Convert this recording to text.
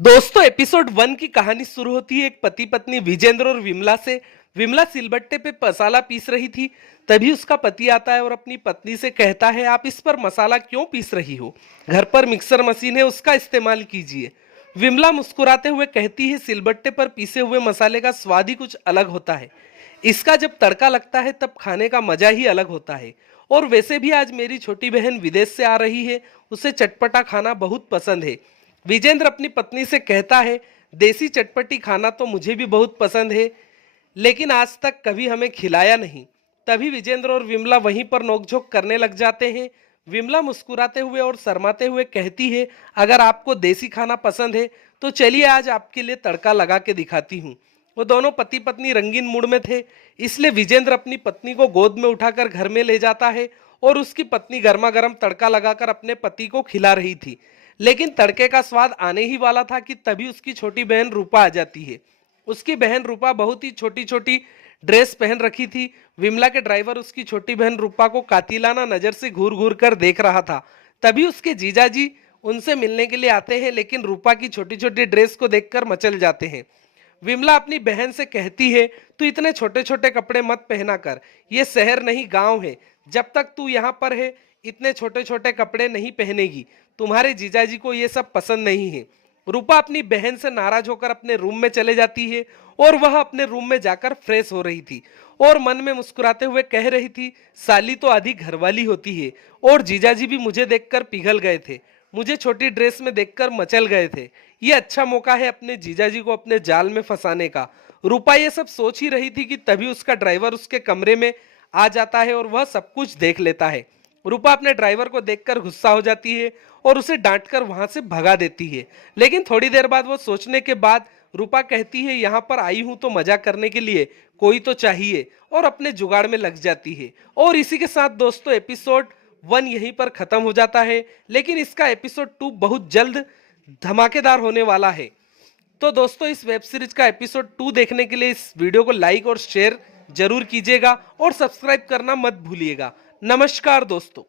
दोस्तों एपिसोड 1 की कहानी शुरू होती है एक पति पत्नी विजेंद्र और विमला से। विमला सिलबट्टे पे मसाला पीस रही थी। तभी उसका पति आता है और अपनी पत्नी से कहता है, आप इस पर मसाला क्यों पीस रही हो? घर पर मिक्सर मशीन है, उसका इस्तेमाल कीजिए। विमला मुस्कुराते हुए कहती है, सिलबट्टे पर पीसे हुए मसाले का स्वाद ही कुछ अलग होता है। इसका जब तड़का लगता है तब खाने का मजा ही अलग होता है। और वैसे भी आज मेरी छोटी बहन विदेश से आ रही है, उसे चटपटा खाना बहुत पसंद है। विजेंद्र अपनी पत्नी से कहता है, देसी चटपटी खाना तो मुझे भी बहुत पसंद है, लेकिन आज तक कभी हमें खिलाया नहीं। तभी विजेंद्र और विमला वहीं पर नोकझोंक करने लग जाते हैं। विमला मुस्कुराते हुए और शर्माते हुए कहती है, अगर आपको देसी खाना पसंद है तो चलिए आज आपके लिए तड़का लगा के दिखाती हूँ। वो दोनों पति पत्नी रंगीन मूड में थे, इसलिए विजेंद्र अपनी पत्नी को गोद में उठाकर घर में ले जाता है और उसकी पत्नी गर्मा गर्म तड़का लगाकर अपने पति को खिला रही थी। लेकिन तड़के का स्वाद आने ही वाला था कि तभी उसकी छोटी बहन रूपा आ जाती है। उसकी बहन रूपा बहुत ही छोटी छोटी ड्रेस पहन रखी थी। विमला के ड्राइवर उसकी छोटी बहन रूपा को कातिलाना नजर से घूर घूर कर देख रहा था। तभी उसके जीजाजी उनसे मिलने के लिए आते हैं, लेकिन रूपा की छोटी छोटी ड्रेस को देखकर मचल जाते हैं। विमला अपनी बहन से कहती है, तू इतने छोटे छोटे कपड़े मत पहना कर, ये शहर नहीं गांव है। जब तक तू यहाँ पर है इतने छोटे छोटे कपड़े नहीं पहनेगी, तुम्हारे जीजाजी को ये सब पसंद नहीं है। रूपा अपनी बहन से नाराज होकर अपने रूम में चले जाती है और वह अपने रूम में जाकर फ्रेश हो रही थी और मन में मुस्कुराते हुए कह रही थी, साली तो आधी घरवाली होती है। और जीजाजी भी मुझे देखकर पिघल गए थे, मुझे छोटी ड्रेस में देखकर मचल गए थे। ये अच्छा मौका है अपने जीजाजी को अपने जाल में फंसाने का। रूपा ये सब सोच ही रही थी कि तभी उसका ड्राइवर उसके कमरे में आ जाता है और वह सब कुछ देख लेता है। रूपा अपने ड्राइवर को देखकर गुस्सा हो जाती है और उसे डांटकर वहां से भगा देती है। लेकिन थोड़ी देर बाद वो सोचने के बाद रूपा कहती है, यहाँ पर आई हूं तो मजा करने के लिए कोई तो चाहिए, और अपने जुगाड़ में लग जाती है। और इसी के साथ दोस्तों एपिसोड 1 यहीं पर खत्म हो जाता है, लेकिन इसका एपिसोड 2 बहुत जल्द धमाकेदार होने वाला है। तो दोस्तों इस वेब सीरीज का एपिसोड 2 देखने के लिए इस वीडियो को लाइक और शेयर जरूर कीजिएगा और सब्सक्राइब करना मत भूलिएगा। नमस्कार दोस्तों।